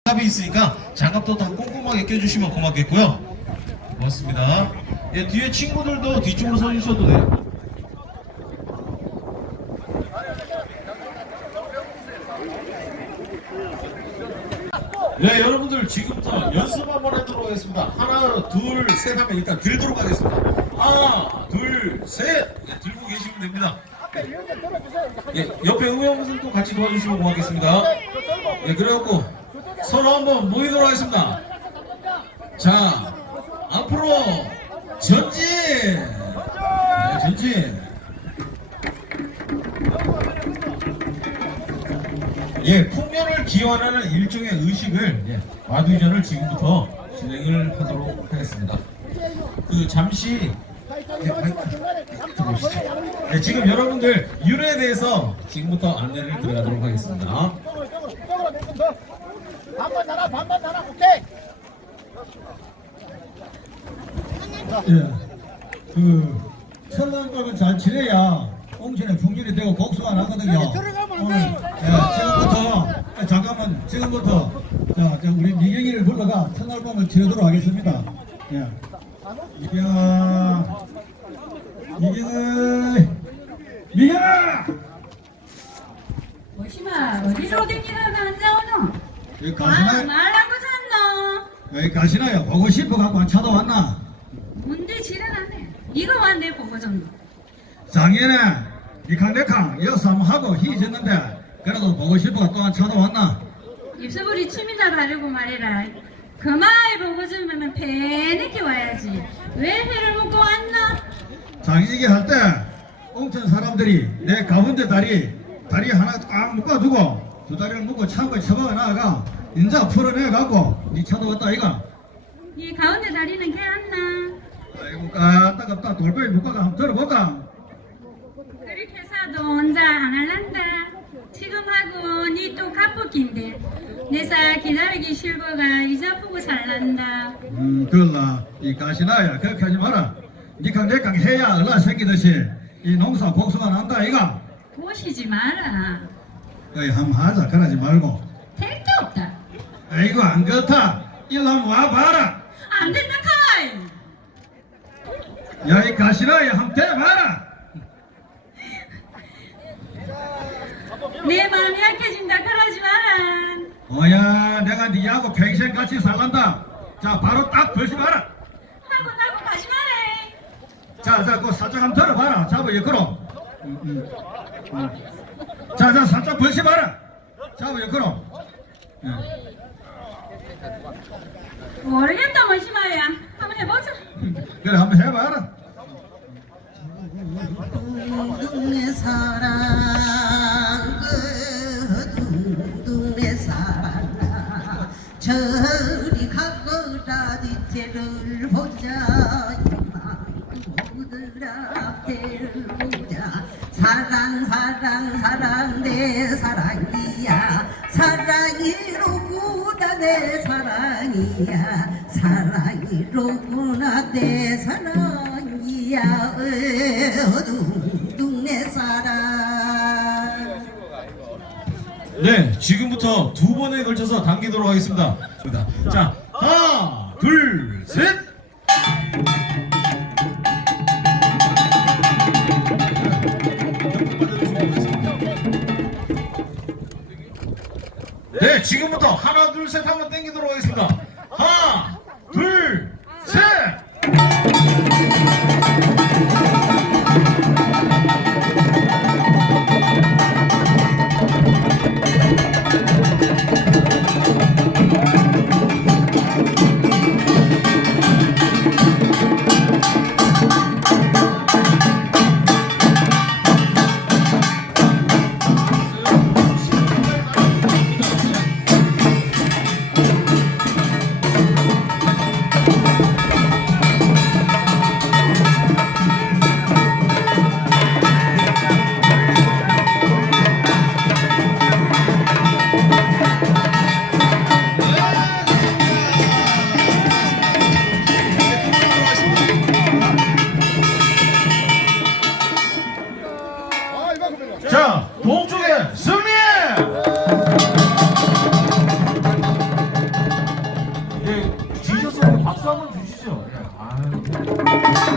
장갑이 있으니까 장갑도 다 꼼꼼하게 껴주시면 고맙겠고요. 고맙습니다. 예, 뒤에 친구들도 뒤쪽으로 서주셔도 돼요. 네, 여러분들 지금부터 연습 한번 하도록 하겠습니다. 하나, 둘, 셋 하면 일단 들도록 하겠습니다. 하나, 둘, 셋! 네, 들고 계시면 됩니다. 예, 옆에 의원분들도 같이 도와주시면 고맙겠습니다. 예, 그래갖고 서로 한번 모이도록 하겠습니다. 자, 앞으로 전진! 네, 전진! 예, 풍년을 기원하는 일종의 의식을 마두이전을 지금부터 진행을 하도록 하겠습니다. 잠시 들어오시죠. 네, 지금 여러분들 윤회에 대해서 지금부터 안내를 드리도록 하겠습니다. 반반 나라 오케이. 예, 설날밥은 잘 지내야 옹신의 풍년이 되고 곡수가 나거든요. 오늘 지금부터 자 우리 미경이를 불러가 첫날밤을 지내도록 하겠습니다. 예. 미경아! 오시마 어디로 댕기라고 앉아오노? 여기 가시나요? 말하고 잤노? 여기 가시나요? 보고 싶어 갖고 찾아왔나? 뭔데 지랄하네. 이거만 내 보고 줬노. 작년에 이캉내캉 여서 한번 하고 희졌는데 그래도 보고 싶어 또한 찾아왔나? 입서부리 침이나 바르고 말해라. 그마에 보고 주면은 배늦게 와야지. 왜 회를 먹고 왔나? 장이기 할 때 옹천 사람들이 내 가운데 다리 하나 꽉 묶어두고 두 다리를 묶고 창고에 처박아 나가 인자 풀어내갖고 니 찾아왔다 아이가? 이 가운데 다리는 걔 안나? 아이고 까딱없다 돌베이 묶어가 한번 들어볼까? 그렇게 해서도 혼자 안 할란다. 지금 하고 니 또 갑복인데 내사 기다리기 싫고가 이자쁘고 살란다. 그걸라 이 가시나야 그렇게 하지 마라. 니캉 내캉 해야 얼라 생기듯이 이 농사 복수가 난다 아이가? 보시지 마라. 어이 한번 하자 그러지 말고. 택도 없다. 아이고 안 그렇다. 일로 한번 와봐라. 안 된다 카이. 야 이 가시나야 한번 대봐라. 내 마음이 약해진다 그러지 마라. 뭐야 내가 니하고 평생 같이 살란다. 자 바로 딱 벌지 마라. 하고 나고 가지 마라. 자 그 살짝 한번 들어봐라. 잡아 옆으로. 자 살짝 벌지 마라. 잡아 옆으로. 모르겠다 뭐시마야. 한번 해보자. 그래 한번 해봐라. 둥둥의 사랑 그 둥둥의 사랑 저리 가거라 뒤태를 보자 이만들 앞에를 보자 사랑 내 사랑이야 사랑이로구나 내 사랑이야 사랑이로구나 내 사랑이야 둥둥내 사랑. 네, 지금부터 두 번에 걸쳐서 당기도록 하겠습니다. 자, 하나, 둘, 셋! 네, 지금부터 하나, 둘, 셋 한번 당기도록 하겠습니다. 하나, 둘, 셋! 박수 한번 주시죠. 예. 아유.